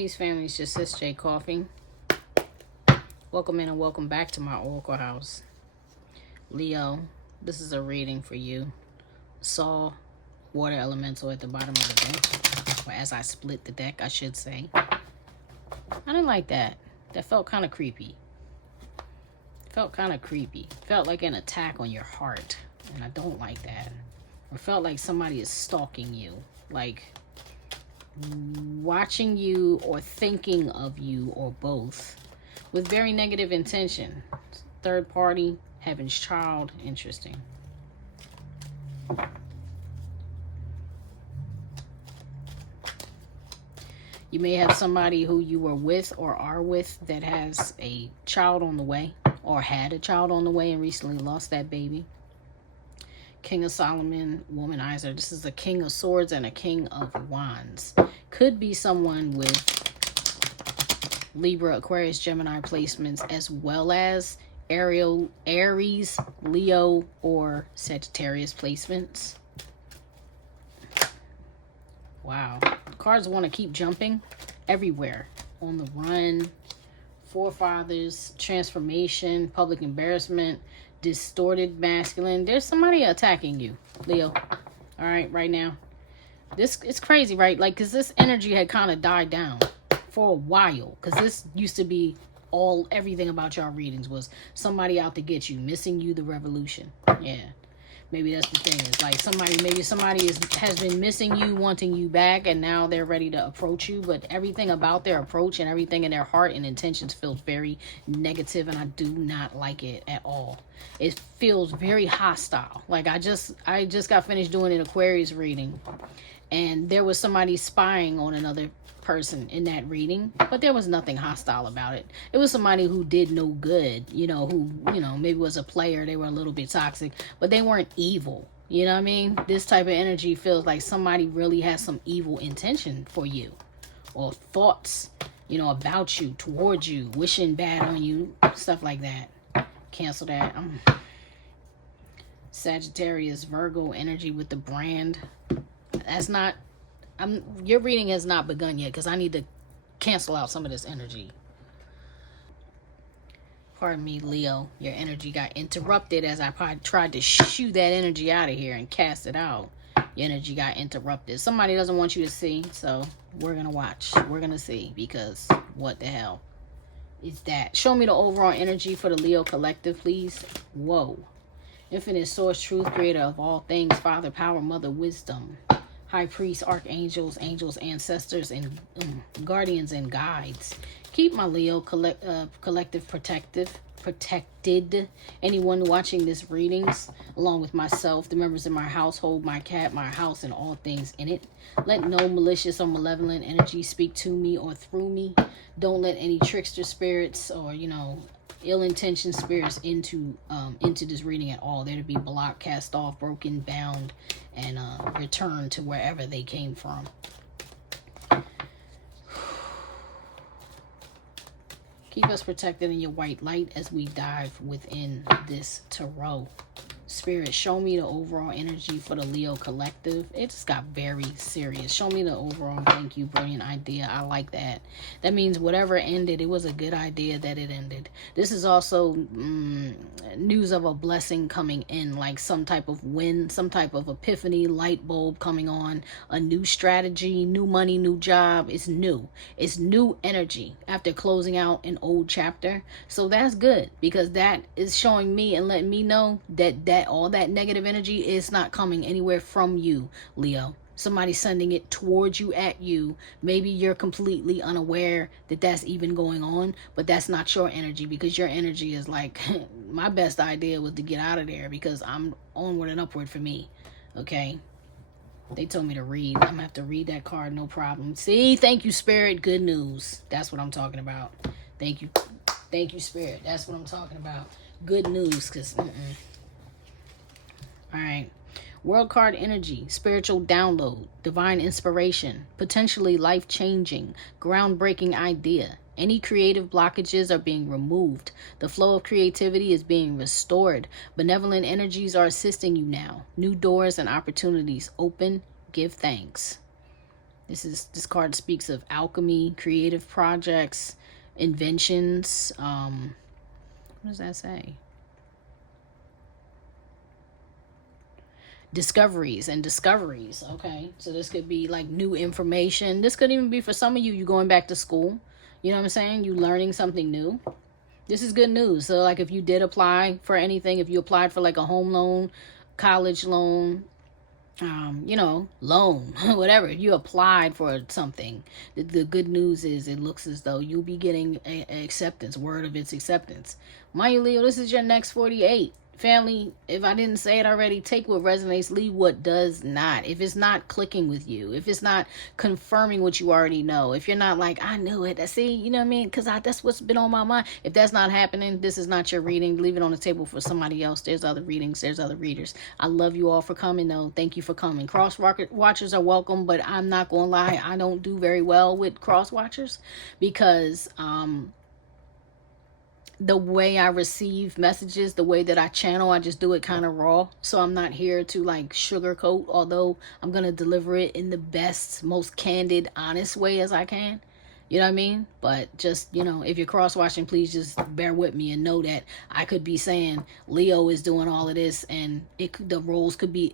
Peace, family. It's just sis j.coffee. Welcome in and welcome back to my Oracle house. Leo, this is a reading for you. Saw water elemental at the bottom of the deck. Or as I split the deck, I should say. I didn't like that. That felt kind of creepy. Felt like an attack on your heart. And I don't like that. Or felt like somebody is stalking you. Like watching you or thinking of you or both with very negative intention. Third party, heaven's child. Interesting. You may have somebody who you were with or are with that has a child on the way or had a child on the way and recently lost that baby. King of Solomon, womanizer. This is a King of Swords and a King of Wands. Could be someone with Libra, Aquarius, Gemini placements, as well as Aries, Leo, or Sagittarius placements. Wow. Cards want to keep jumping everywhere. On the run, forefathers, transformation, public embarrassment, distorted masculine. There's somebody attacking you, Leo. All right, right now. It's crazy, right? Like, because this energy had kind of died down for a while. Because this used to be everything about y'all readings was somebody out to get you, missing you, the revolution. Yeah. Maybe that's the thing. It's like somebody has been missing you, wanting you back, and now they're ready to approach you. But everything about their approach and everything in their heart and intentions feels very negative, and I do not like it at all. It feels very hostile. Like I just got finished doing an Aquarius reading, and there was somebody spying on another person in that reading, but there was nothing hostile about it. It was somebody who did no good, who maybe was a player. They were a little bit toxic, but they weren't evil. You know what I mean? This type of energy feels like somebody really has some evil intention for you, or thoughts about you, towards you, wishing bad on you, stuff like that. Cancel that. Sagittarius, Virgo energy with the brand. That's not your reading has not begun yet, because I need to cancel out some of this energy. Pardon me, Leo. Your energy got interrupted as I tried to shoot that energy out of here and cast it out. Your energy got interrupted. Somebody doesn't want you to see, so we're going to watch. We're going to see, because what the hell is that? Show me the overall energy for the Leo collective, please. Whoa. Infinite source, truth, creator of all things, father, power, mother, wisdom. High priest, archangels, angels, ancestors, and guardians and guides. Keep my Leo collective protected. Anyone watching this readings, along with myself, the members of my household, my cat, my house, and all things in it. Let no malicious or malevolent energy speak to me or through me. Don't let any trickster spirits or ill-intentioned spirits into this reading at all. They're to be blocked, cast off, broken, bound, and returned to wherever they came from. Keep us protected in your white light as we dive within this tarot. Spirit, show me the overall energy for the Leo collective. It just got very serious. Show me the overall. Thank you. Brilliant idea. I like that. That means whatever ended, it was a good idea that it ended. This is also news of a blessing coming in, like some type of win, some type of epiphany, light bulb coming on, a new strategy, new money, new job. It's new. It's new energy after closing out an old chapter. So that's good, because that is showing me and letting me know that all that negative energy is not coming anywhere from you, Leo. Somebody's sending it towards you, at you. Maybe you're completely unaware that that's even going on, but that's not your energy, because your energy is like, my best idea was to get out of there because I'm onward and upward for me. Okay? They told me to read. I'm going to have to read that card, no problem. See? Thank you, Spirit. Good news. That's what I'm talking about. Thank you. Thank you, Spirit. That's what I'm talking about. Good news, because... All right. World card energy, spiritual download, divine inspiration, potentially life-changing, groundbreaking idea. Any creative blockages are being removed. The flow of creativity is being restored. Benevolent energies are assisting you now. New doors and opportunities open. Give thanks. This card speaks of alchemy, creative projects, inventions. What does that say? Discoveries and discoveries. Okay, so this could be like new information. This could even be for some of you going back to school. You know what I'm saying? You learning something new. This is good news. So like if you did apply for anything, if you applied for like a home loan, college loan, you know, loan, whatever, you applied for something, the good news is it looks as though you'll be getting a acceptance, word of its acceptance. My Leo, this is your next 48. Family, if I didn't say it already, take what resonates, leave what does not. If it's not clicking with you, if it's not confirming what you already know, if you're not like, I knew it, see, you know what I mean? Because that's what's been on my mind. If that's not happening, this is not your reading. Leave it on the table for somebody else. There's other readings. There's other readers. I love you all for coming, though. Thank you for coming. Cross watchers are welcome, but I'm not going to lie. I don't do very well with cross watchers because, the way I receive messages, the way that I channel, I just do it kind of raw. So I'm not here to like sugarcoat, although I'm going to deliver it in the best, most candid, honest way as I can. You know what I mean? But just, you know, if you're cross-watching, please just bear with me and know that I could be saying Leo is doing all of this and the roles could be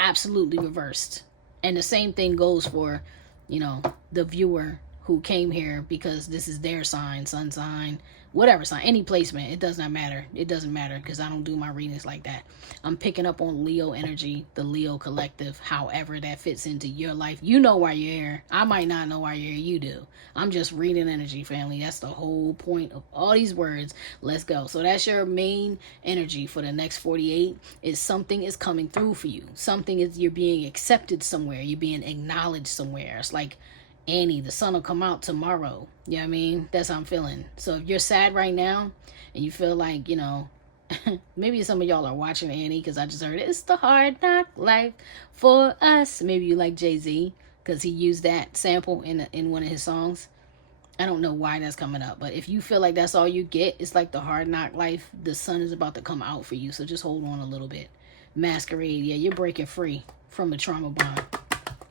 absolutely reversed. And the same thing goes for, you know, the viewer who came here because this is their sign, sun sign, whatever sign, any placement. It does not matter. It doesn't matter because I don't do my readings like that. I'm picking up on Leo energy, the Leo collective, however that fits into your life. You know why you're here. I might not know why you're here. You do. I'm just reading energy, family. That's the whole point of all these words. Let's go. So that's your main energy for the next 48 is something is coming through for you. Something is, you're being accepted somewhere. You're being acknowledged somewhere. It's like Annie, the sun will come out tomorrow. You know what I mean? That's how I'm feeling. So if you're sad right now and you feel like, you know, maybe some of y'all are watching Annie because I just heard it's the hard knock life for us. Maybe you like Jay-Z because he used that sample in one of his songs. I don't know why that's coming up, but if you feel like that's all you get, it's like the hard knock life. The sun is about to come out for you, so just hold on a little bit. Masquerade, yeah, you're breaking free from the trauma bond.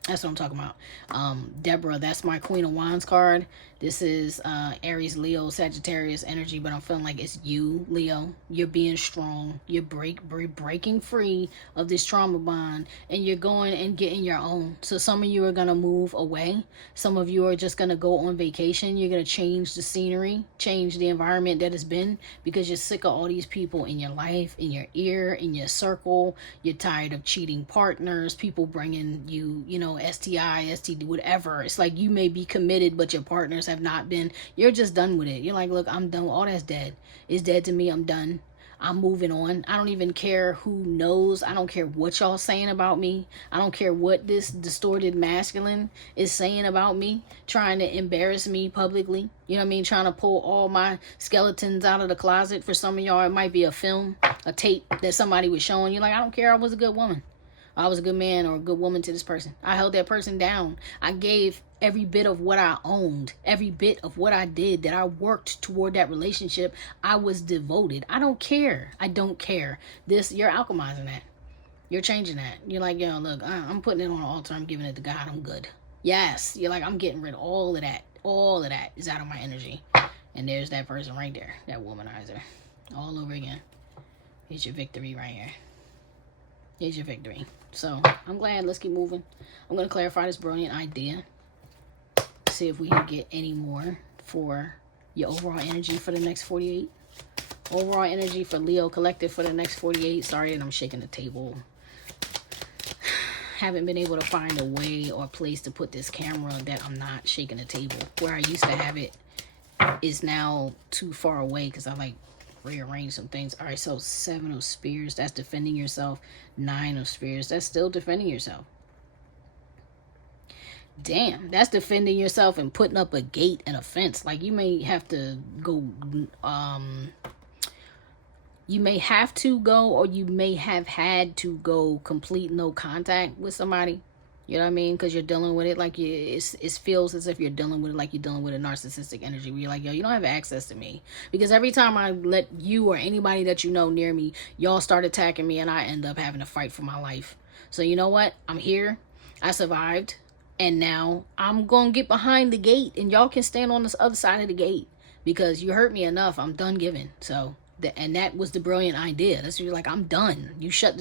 That's what I'm talking about. Deborah, that's my Queen of Wands card. This is Aries, Leo, Sagittarius energy, but I'm feeling like it's you, Leo. You're being strong. You're breaking free of this trauma bond, and you're going and getting your own. So some of you are going to move away. Some of you are just going to go on vacation. You're going to change the scenery, change the environment that it's been because you're sick of all these people in your life, in your ear, in your circle. You're tired of cheating partners, people bringing you, you know, STI, STD, whatever. It's like you may be committed, but your partners have not been. You're just done with it. You're like, look, I'm done. All that's dead. It's dead to me. I'm done. I'm moving on. I don't even care who knows. I don't care what y'all saying about me. I don't care what this distorted masculine is saying about me, trying to embarrass me publicly. You know what I mean? Trying to pull all my skeletons out of the closet. For some of y'all, it might be a film, a tape that somebody was showing you. Like, I don't care. I was a good woman. I was a good man or a good woman to this person. I held that person down. I gave every bit of what I owned, every bit of what I did, that I worked toward that relationship. I was devoted. I don't care. I don't care. This, you're alchemizing that. You're changing that. You're like, yo, look, I'm putting it on the altar. I'm giving it to God. I'm good. Yes. You're like, I'm getting rid of all of that. All of that is out of my energy. And there's that person right there, that womanizer. All over again. Here's your victory right here. Here's your victory. So I'm glad. Let's keep moving. I'm going to clarify this brilliant idea. See if we can get any more for your overall energy for the next 48. Overall energy for Leo Collective for the next 48. Sorry that I'm shaking the table. Haven't been able to find a way or place to put this camera that I'm not shaking the table. Where I used to have it is now too far away because I like rearrange some things. All right, so 7 of Spears, that's defending yourself. 9 of Spears, that's still defending yourself. Damn, that's defending yourself and putting up a gate and a fence. Like you may have to go, you may have to go, or you may have had to go complete no contact with somebody. You know what I mean? Because you're dealing with it like it feels as if you're dealing with it like you're dealing with a narcissistic energy where you're like, yo, you don't have access to me. Because every time I let you or anybody that you know near me, y'all start attacking me and I end up having to fight for my life. So you know what? I'm here. I survived. And now I'm going to get behind the gate and y'all can stand on this other side of the gate because you hurt me enough. I'm done giving. So, and that was the brilliant idea. That's like, I'm done. You shut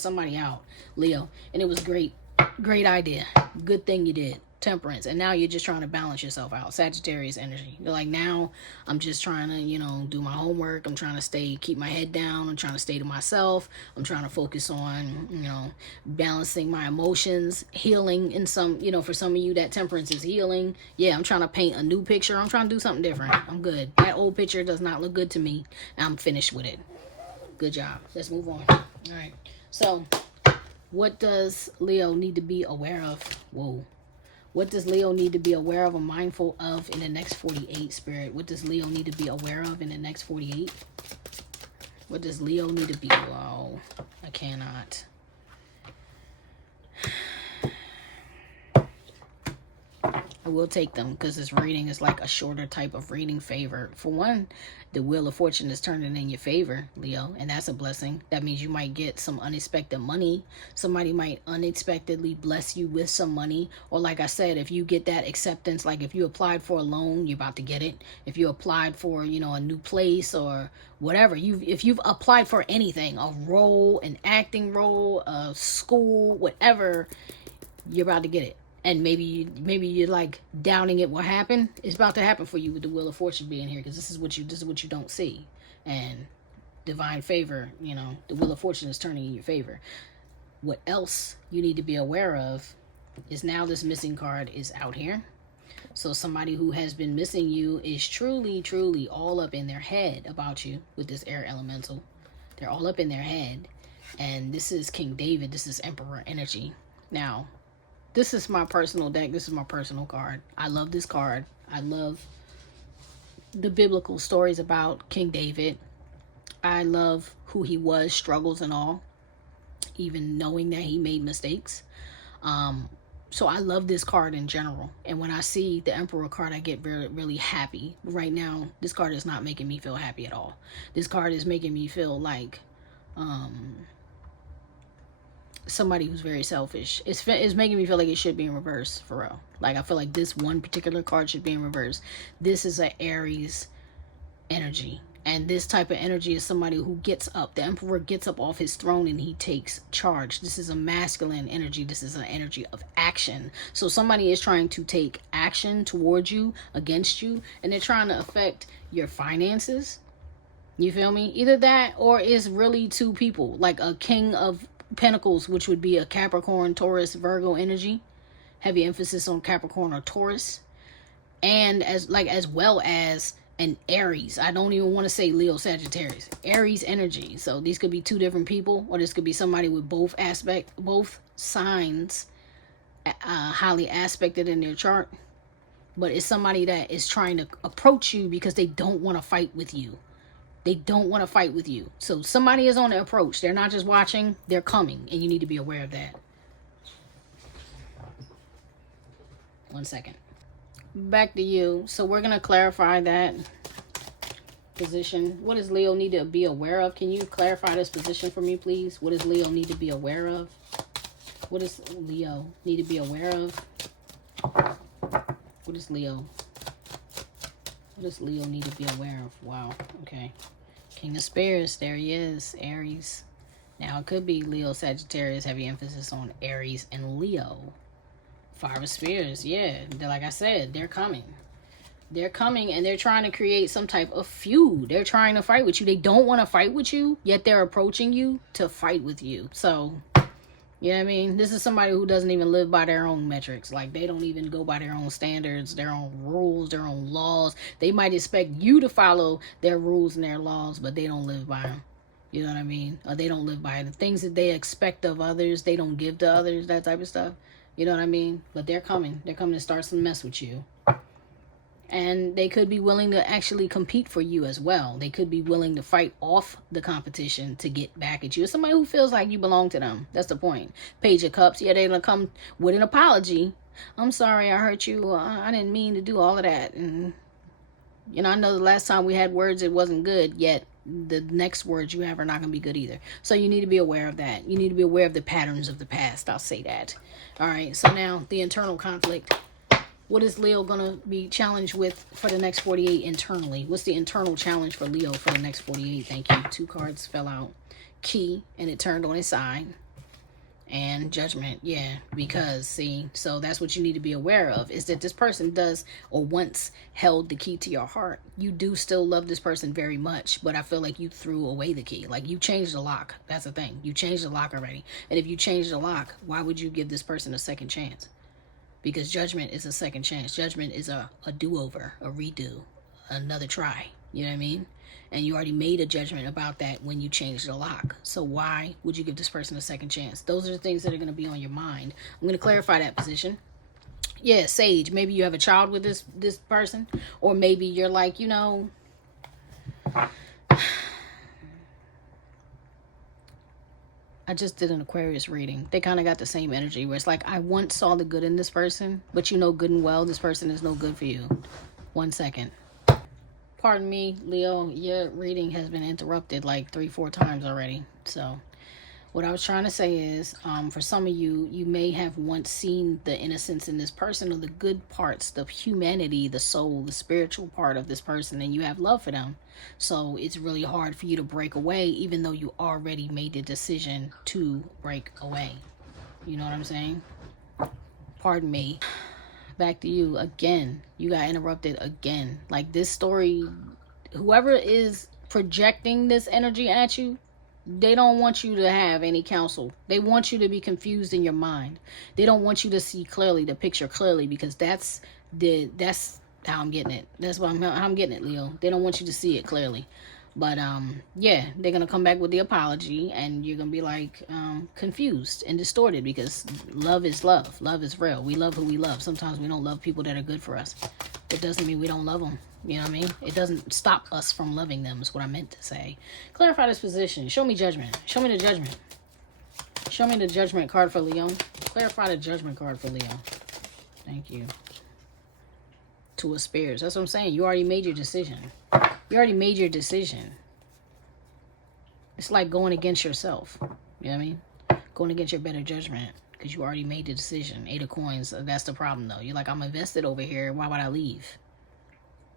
somebody out, Leo. And it was great. Great idea. Good thing you did. Temperance. And now you're just trying to balance yourself out. Sagittarius energy. You're like, now I'm just trying to, do my homework. I'm trying to keep my head down. I'm trying to stay to myself. I'm trying to focus on, balancing my emotions, healing in some, for some of you that temperance is healing. Yeah, I'm trying to paint a new picture. I'm trying to do something different. I'm good. That old picture does not look good to me. I'm finished with it. Good job. Let's move on. All right. So, what does Leo need to be aware of? Whoa. What does Leo need to be aware of or mindful of in the next 48, Spirit? What does Leo need to be aware of in the next 48? What does Leo need to be? Wow, I cannot. I will take them because this reading is like a shorter type of reading favor. For one, the Wheel of Fortune is turning in your favor, Leo, and that's a blessing. That means you might get some unexpected money. Somebody might unexpectedly bless you with some money. Or like I said, if you get that acceptance, like if you applied for a loan, you're about to get it. If you applied for, a new place or whatever, if you've applied for anything, a role, an acting role, a school, whatever, you're about to get it. And maybe you're like doubting it. What happened? It's about to happen for you with the Wheel of Fortune being here, because this is what you don't see. And divine favor, the Wheel of Fortune is turning in your favor. What else you need to be aware of is now this missing card is out here. So somebody who has been missing you is truly, truly all up in their head about you with this air elemental. They're all up in their head. And this is King David. This is Emperor energy. Now, this is my personal deck. This is my personal card. I love this card. I love the biblical stories about King David. I love who he was, struggles and all, even knowing that he made mistakes. So I love this card in general. And when I see the Emperor card, I get really, really happy. Right now, this card is not making me feel happy at all. This card is making me feel like somebody who's very selfish. It's making me feel like it should be in reverse, for real. Like, I feel like this one particular card should be in reverse. This is an Aries energy. And this type of energy is somebody who gets up. The Emperor gets up off his throne and he takes charge. This is a masculine energy. This is an energy of action. So somebody is trying to take action towards you, against you, and they're trying to affect your finances. You feel me? Either that, or it's really two people, like a King of Pentacles, which would be a Capricorn, Taurus, Virgo energy. Heavy emphasis on Capricorn or Taurus. And as well as an Aries. I don't even want to say Leo, Sagittarius. Aries energy. So these could be two different people, or this could be somebody with both signs highly aspected in their chart. But it's somebody that is trying to approach you because they don't want to fight with you. They don't want to fight with you. So somebody is on the approach. They're not just watching, they're coming. And you need to be aware of that. 1 second. Back to you. So we're going to clarify that position. What does Leo need to be aware of? Can you clarify this position for me, please? What does Leo need to be aware of? What does Leo need to be aware of? What is Leo? What does Leo need to be aware of? Wow. Okay. King of Spears. There he is. Aries. Now, it could be Leo, Sagittarius. Heavy emphasis on Aries and Leo. 5 of Spears. Yeah. Like I said, they're coming. They're coming and they're trying to create some type of feud. They're trying to fight with you. They don't want to fight with you, yet they're approaching you to fight with you. So, you know what I mean? This is somebody who doesn't even live by their own metrics. Like, they don't even go by their own standards, their own rules, their own laws. They might expect you to follow their rules and their laws, but they don't live by them. You know what I mean? Or they don't live by the things that they expect of others. They don't give to others, that type of stuff. You know what I mean? But they're coming. They're coming to start some mess with you. And they could be willing to actually compete for you as well. They could be willing to fight off the competition to get back at you. It's somebody who feels like you belong to them. That's the point. Page of Cups. Yeah, they're going to come with an apology. I'm sorry I hurt you. I didn't mean to do all of that. And, I know the last time we had words, it wasn't good. Yet, the next words you have are not going to be good either. So you need to be aware of that. You need to be aware of the patterns of the past. I'll say that. All right. So now the internal conflict. What is Leo going to be challenged with for the next 48 internally? What's the internal challenge for Leo for the next 48? Thank you. 2 cards fell out. Key, and it turned on its side. And Judgment, yeah, because, see, so that's what you need to be aware of, is that this person does, or once held the key to your heart. You do still love this person very much, but I feel like you threw away the key. Like, you changed the lock. That's the thing. You changed the lock already. And if you changed the lock, why would you give this person a second chance? Because Judgment is a second chance. Judgment is a do-over, a redo, another try. You know what I mean? And you already made a judgment about that when you changed the lock. So why would you give this person a second chance? Those are the things that are going to be on your mind. I'm going to clarify that position. Yeah, Sage, maybe you have a child with this person. Or maybe you're like, you know, I just did an Aquarius reading. They kind of got the same energy where it's like, I once saw the good in this person, but you know good and well this person is no good for you. 1 second. Pardon me, Leo, your reading has been interrupted like 3-4 times already. So what I was trying to say is, for some of you, you may have once seen the innocence in this person, or the good parts, the humanity, the soul, the spiritual part of this person, and you have love for them. So it's really hard for you to break away, even though you already made the decision to break away. You know what I'm saying? Pardon me. Back to you again. You got interrupted again. Like, this story, whoever is projecting this energy at you, they don't want you to have any counsel. They want you to be confused in your mind. They don't want you to see clearly, to picture clearly, because that's how I'm getting it. That's what I'm getting it, Leo. They don't want you to see it clearly. But yeah, they're gonna come back with the apology, and you're gonna be like confused and distorted, because love is love. Love is real. We love who we love. Sometimes we don't love people that are good for us. It doesn't mean we don't love them. You know what I mean? It doesn't stop us from loving them, is what I meant to say. Clarify this position. Show me Judgment. Show me the Judgment. Show me the Judgment card for Leo. Clarify the Judgment card for Leo. Thank you. 2 of Spears. That's what I'm saying. You already made your decision. You already made your decision. It's like going against yourself. You know what I mean? Going against your better judgment, because you already made the decision. 8 of Coins. That's the problem, though. You're like, I'm invested over here. Why would I leave?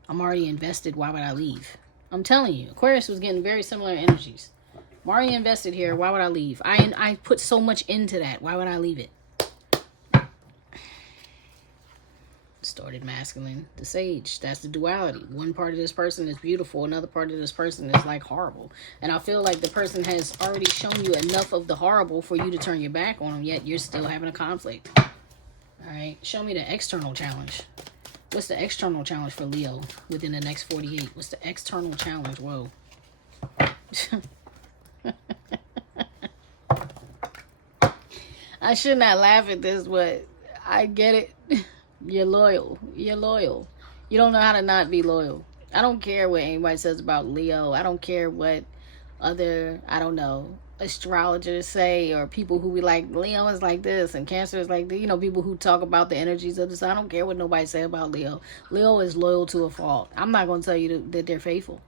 I'm already invested. Why would I leave? I'm telling you. Aquarius was getting very similar energies. I'm already invested here. Why would I leave? I put so much into that. Why would I leave it? Distorted masculine, the Sage. That's the duality. One part of this person is beautiful, another part of this person is like horrible. And I feel like the person has already shown you enough of the horrible for you to turn your back on them, yet you're still having a conflict. All right, show me the external challenge. What's the external challenge for Leo within the next 48? What's the external challenge? Whoa. I should not laugh at this, but I get it. You're loyal. You're loyal. You don't know how to not be loyal. I don't care what anybody says about Leo. I don't care what other, I don't know, astrologers say, or people who be like, Leo is like this and Cancer is like this. You know, people who talk about the energies of this. I don't care what nobody say about Leo. Leo is loyal to a fault. I'm not going to tell you that they're faithful.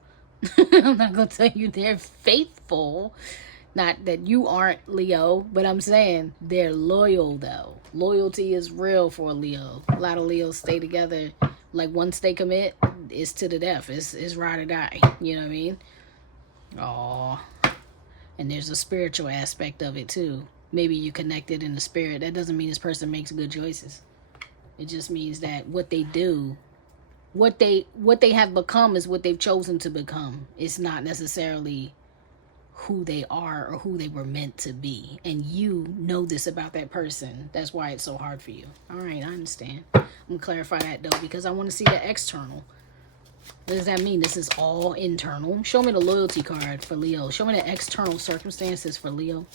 I'm not going to tell you they're faithful. Not that you aren't Leo, but I'm saying they're loyal, though. Loyalty is real for a Leo. A lot of Leos stay together. Like, once they commit, it's to the death. It's ride or die. You know what I mean? Aw. And there's a spiritual aspect of it, too. Maybe you're connected in the spirit. That doesn't mean this person makes good choices. It just means that what they do, what they have become is what they've chosen to become. It's not necessarily who they are or who they were meant to be. And you know this about that person. That's why it's so hard for you. All right, I understand. I'm going to clarify that, though, because I want to see the external. What does that mean? This is all internal. Show me the loyalty card for Leo. Show me the external circumstances for Leo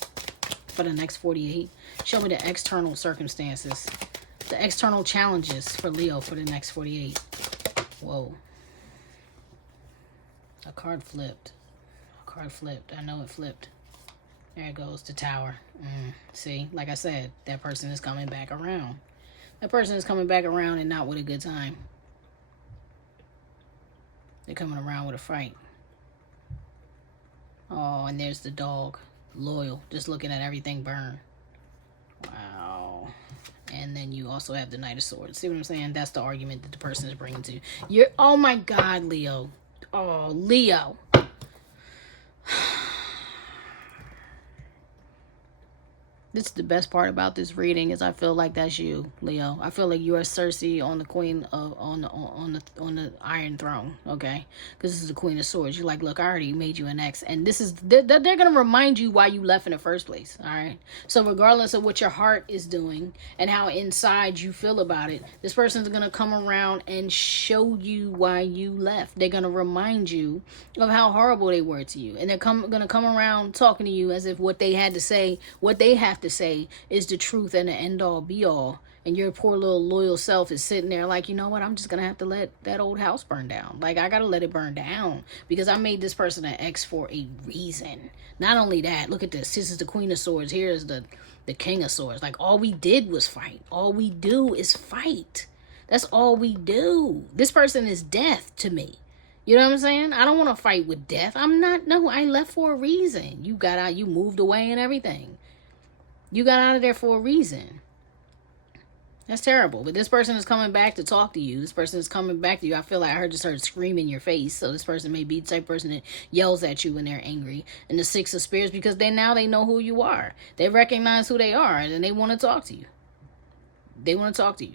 for the next 48. Show me the external circumstances. The external challenges for Leo for the next 48. Whoa. A card flipped. Card flipped. I know it flipped. There it goes, the Tower. See, like I said, that person is coming back around. That person is coming back around, and not with a good time. They're coming around with a fight. Oh, and there's the dog. Loyal. Just looking at everything burn. Wow. And then you also have the Knight of Swords. See what I'm saying? That's the argument that the person is bringing to you. Oh my God, Leo. Oh, Leo. This is the best part about this reading is I feel like that's you, Leo. I feel like you are Cersei on the Queen of on the Iron Throne, okay? Because this is the Queen of Swords. You're like, look, I already made you an ex, and this is they're gonna remind you why you left in the first place. All right. So regardless of what your heart is doing and how inside you feel about it, this person's gonna come around and show you why you left. They're gonna remind you of how horrible they were to you, and they're gonna come around talking to you as if what they had to say, what they have to say is the truth and the end all be all, and your poor little loyal self is sitting there like, you know what, I'm just gonna have to let that old house burn down. Like, I gotta let it burn down because I made this person an ex for a reason. Not only that, look at this is the Queen of Swords, here's the King of Swords. Like, all we did was fight. All we do is fight. That's all we do. This person is death to me. You know what I'm saying? I don't want to fight with death. I left for a reason. You got out, you moved away and everything. You got out of there for a reason. That's terrible. But this person is coming back to talk to you. This person is coming back to you. I feel like I just heard scream in your face. So this person may be the type of person that yells at you when they're angry. And the Six of Spears, because they know who you are. They recognize who they are, and they want to talk to you. They want to talk to you.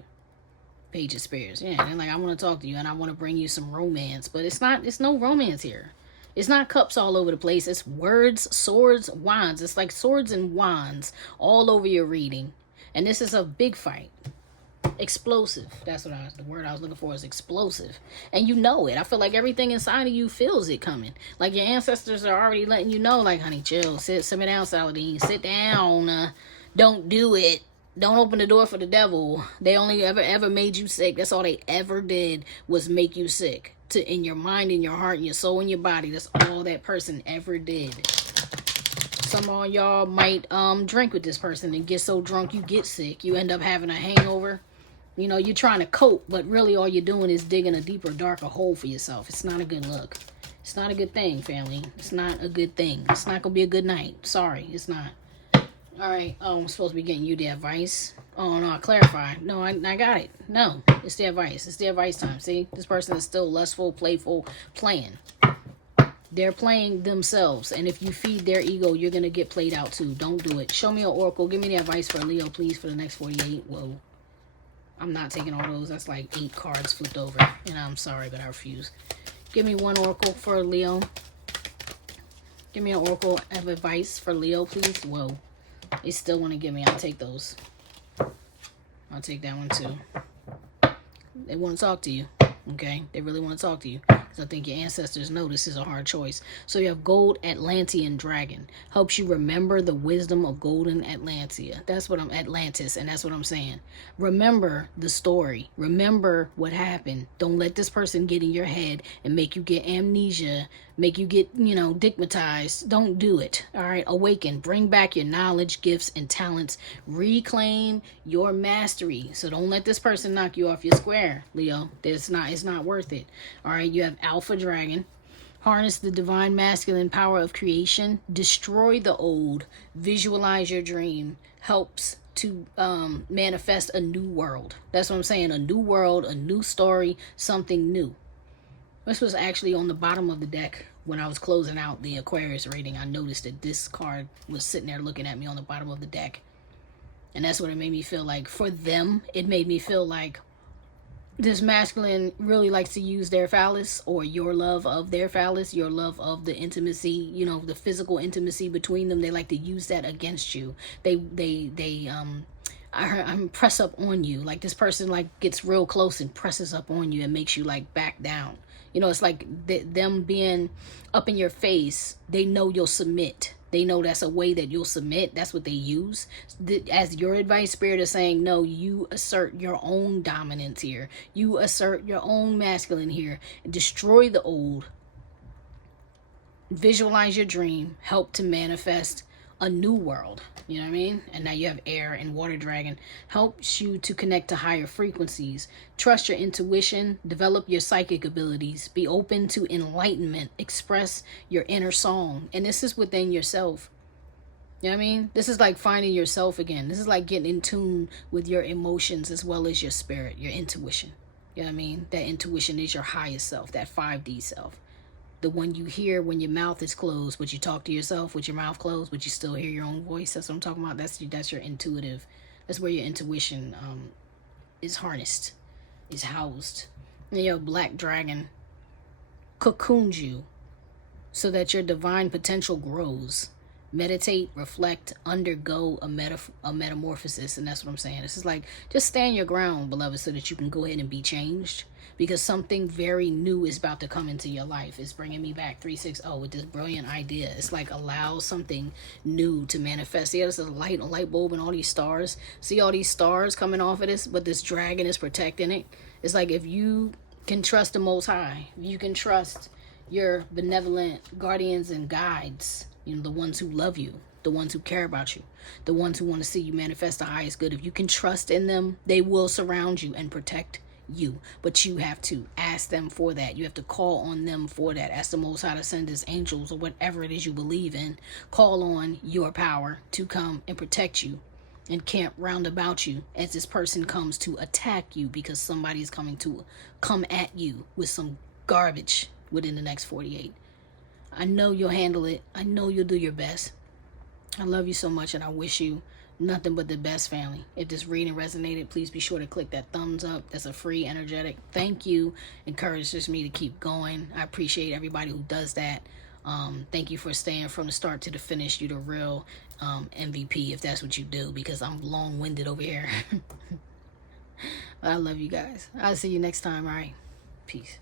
Page of Spears. Yeah, they're like, I want to talk to you, and I want to bring you some romance. But it's no romance here. It's not cups all over the place. It's words, swords, wands. It's like swords and wands all over your reading. And this is a big fight. Explosive. That's what the word I was looking for is explosive. And you know it. I feel like everything inside of you feels it coming. Like your ancestors are already letting you know, like, honey, chill. Sit down, Saladin. Sit down. Don't do it. Don't open the door for the devil. They only ever made you sick. That's all they ever did was make you sick. In your mind, in your heart, in your soul, in your body. That's all that person ever did. Some of y'all might drink with this person and get so drunk you get sick. You end up having a hangover. You know, you're trying to cope, but really all you're doing is digging a deeper, darker hole for yourself. It's not a good look. It's not a good thing, family. It's not a good thing. It's not going to be a good night. Sorry, it's not. All right. Oh, I'm supposed to be getting you the advice. Oh, no, clarify. No, I got it. No, it's the advice. It's the advice time. See, this person is still lustful, playful, playing. They're playing themselves. And if you feed their ego, you're going to get played out too. Don't do it. Show me an oracle. Give me the advice for Leo, please, for the next 48. Whoa. I'm not taking all those. That's like 8 cards flipped over. And I'm sorry, but I refuse. Give me one oracle for Leo. Give me an oracle of advice for Leo, please. Whoa. They still want to give me. I'll take those. I'll take that one too. They want to talk to you. Okay? They really want to talk to you. Because I think your ancestors know this is a hard choice. So you have Gold Atlantean Dragon. Helps you remember the wisdom of Golden Atlantia. That's what Atlantis, and that's what I'm saying. Remember the story. Remember what happened. Don't let this person get in your head and make you get amnesia. Make you get, digmatized. Don't do it. All right? Awaken. Bring back your knowledge, gifts, and talents. Reclaim your mastery. So don't let this person knock you off your square, Leo. It's not worth it. All right? You have Alpha Dragon. Harness the divine masculine power of creation. Destroy the old. Visualize your dream. Helps to manifest a new world. That's what I'm saying. A new world, a new story, something new. This was actually on the bottom of the deck when I was closing out the Aquarius reading. I noticed that this card was sitting there looking at me on the bottom of the deck. And that's what it made me feel like. For them, it made me feel like this masculine really likes to use their phallus, or your love of their phallus, your love of the intimacy, the physical intimacy between them. They like to use that against you. I'm press up on you. Like this person like gets real close and presses up on you and makes you like back down. It's like them being up in your face. They know you'll submit. They know that's a way that you'll submit. That's what they use. As your advice, Spirit is saying, no, you assert your own dominance here. You assert your own masculine here. Destroy the old. Visualize your dream. Help to manifest a new world. You know what I mean? And now you have air and water dragon. Helps you to connect to higher frequencies. Trust your intuition. Develop your psychic abilities. Be open to enlightenment. Express your inner song. And this is within yourself. You know what I mean? This is like finding yourself again. This is like getting in tune with your emotions as well as your spirit, your intuition. You know what I mean? That intuition is your highest self, that 5D self. The one you hear when your mouth is closed, but you talk to yourself with your mouth closed, but you still hear your own voice. That's what I'm talking about. That's your intuitive. That's where your intuition is harnessed, is housed. And your black dragon cocoons you so that your divine potential grows. Meditate, reflect, undergo a metamorphosis. And that's what I'm saying. This is like, just stand your ground, beloved, so that you can go ahead and be changed. Because something very new is about to come into your life. It's bringing me back 360 with this brilliant idea. It's like allow something new to manifest. See how this is a light bulb and all these stars? See all these stars coming off of this? But this dragon is protecting it. It's like if you can trust the Most High, you can trust your benevolent guardians and guides, you know, the ones who love you, the ones who care about you, the ones who want to see you manifest the highest good. If you can trust in them, they will surround you and protect you. But you have to ask them for that. You have to call on them for that. Ask the Most High to send his angels or whatever it is you believe in. Call on your power to come and protect you and camp round about you as this person comes to attack you, because somebody is coming to come at you with some garbage within the next 48. I know you'll handle it. I know you'll do your best. I love you so much, and I wish you nothing but the best, family. If this reading resonated, please be sure to click that thumbs up. That's a free energetic thank you. Encourages me to keep going. I appreciate everybody who does that. Thank you for staying from the start to the finish. You're the real MVP if that's what you do, because I'm long-winded over here. But I love you guys. I'll see you next time. All right. Peace.